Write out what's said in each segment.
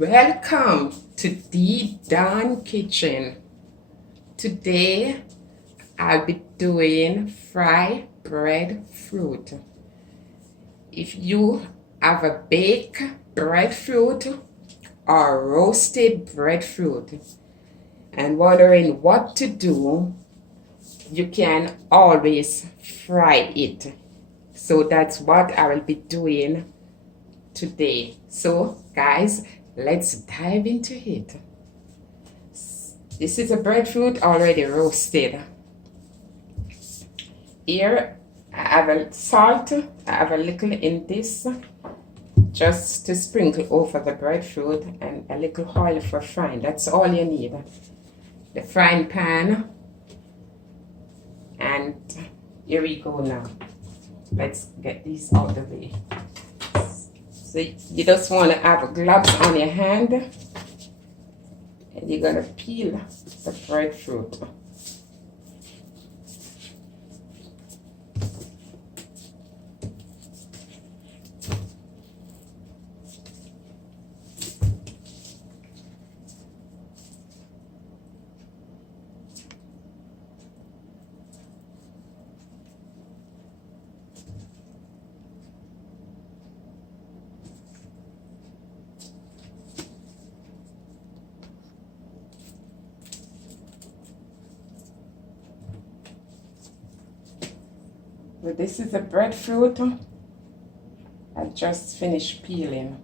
Welcome to the Dawn Kitchen. Today I'll be doing fried breadfruit. If you have a baked breadfruit or roasted breadfruit and wondering what to do, you can always fry it. So that's what I will be doing today. So guys, let's dive into it. This is a breadfruit already roasted. Here I have a salt, I have a little in this just to sprinkle over the breadfruit, and a little oil for frying. That's all you need. The frying pan, and here we go now. Let's get these out of the way. So you just want to have gloves on your hand, and you're going to peel the breadfruit. Well, this is the breadfruit I just finished peeling.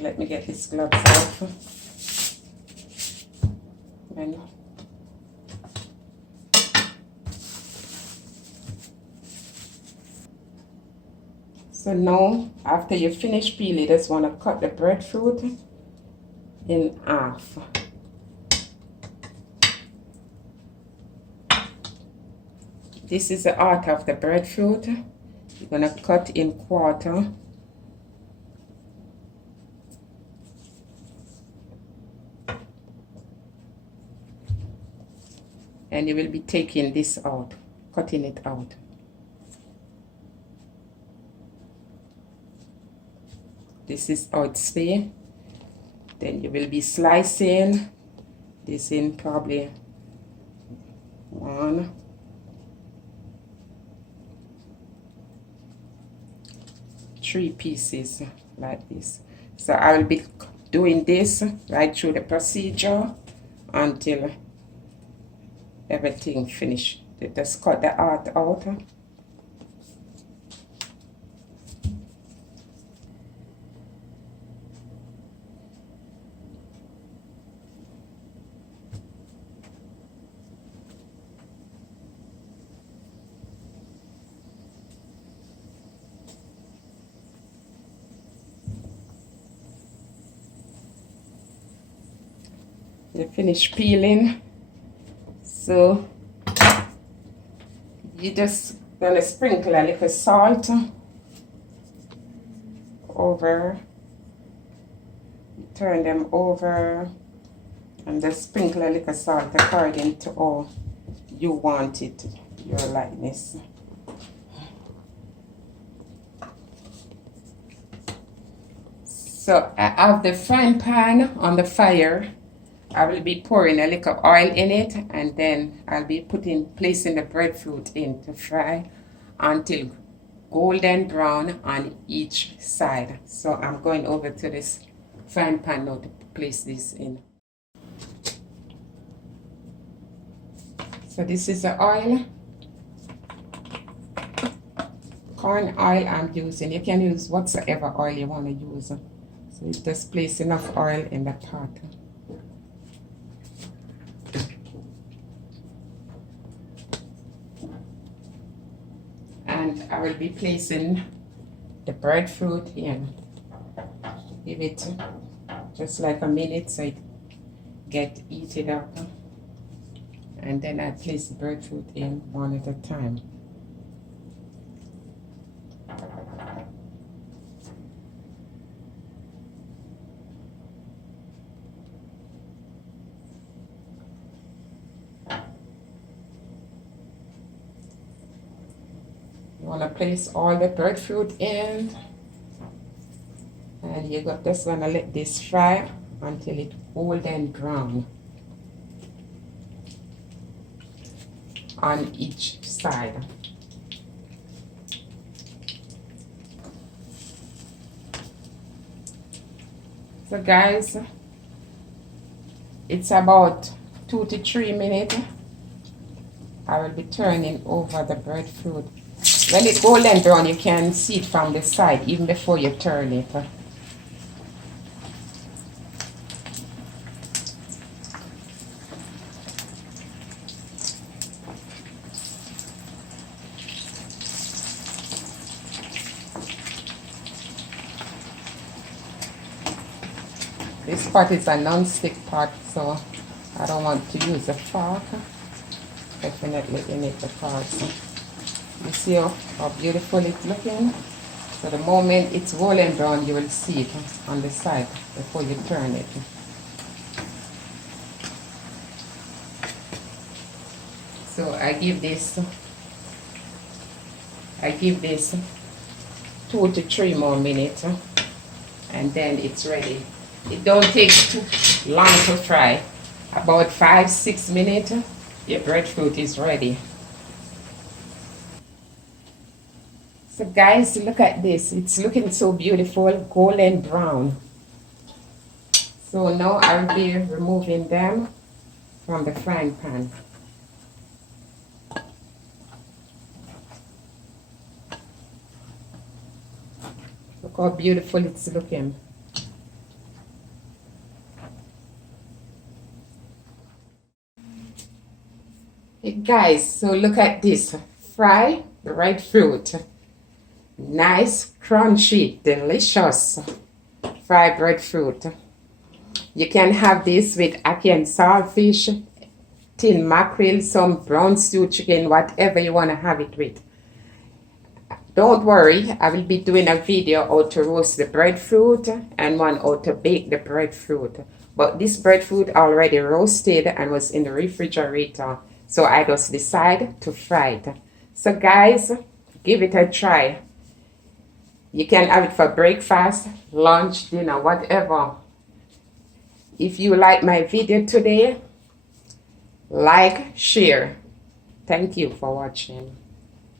Let me get these gloves off. And so now, after you finish peeling, you just want to cut the breadfruit in half. This is the heart of the breadfruit. You're going to cut in quarter. And you will be taking this out, cutting it out. This is how it stays. Then you will be slicing this in probably 1, 3 pieces like this. So I will be doing this right through the procedure until everything finished. Just cut the heart out. You finish peeling, so you just gonna sprinkle a little salt over, turn them over, and just sprinkle a little salt according to how you want it, your likeness. So I have the frying pan on the fire. I will be pouring a little oil in it, and then I'll be placing the breadfruit in to fry until golden brown on each side. So I'm going over to this frying pan now to place this in. So this is the oil. Corn oil I'm using. You can use whatsoever oil you want to use. So you just place enough oil in the pot. And I will be placing the breadfruit in. Give it just like a minute so it get heated up. And then I place the breadfruit in one at a time. You want to place all the breadfruit in. And you're just gonna let this fry until it golden brown on each side. So guys, it's about 2 to 3 minutes. I will be turning over the breadfruit. When it's golden brown, you can see it from the side even before you turn it. This pot is a non-stick pot, so I don't want to use a fork. Definitely you need the fork. You see how beautiful it's looking? So the moment it's golden brown, you will see it on the side before you turn it. So I give this 2 to 3 more minutes, and then it's ready. It don't take too long to fry. About 5-6 minutes, your breadfruit is ready. So guys, look at this. It's looking so beautiful, golden brown. So now I'll be removing them from the frying pan. Look how beautiful it's looking. Hey guys, so look at this. Fry the red fruit. Nice, crunchy, delicious fried breadfruit. You can have this with ackee and saltfish, tin mackerel, some brown stew chicken, whatever you want to have it with. Don't worry, I will be doing a video how to roast the breadfruit and one how to bake the breadfruit. But this breadfruit already roasted and was in the refrigerator, so I just decided to fry it. So guys, give it a try. You can have it for breakfast, lunch, dinner, whatever. If you like my video today, like, share. Thank you for watching.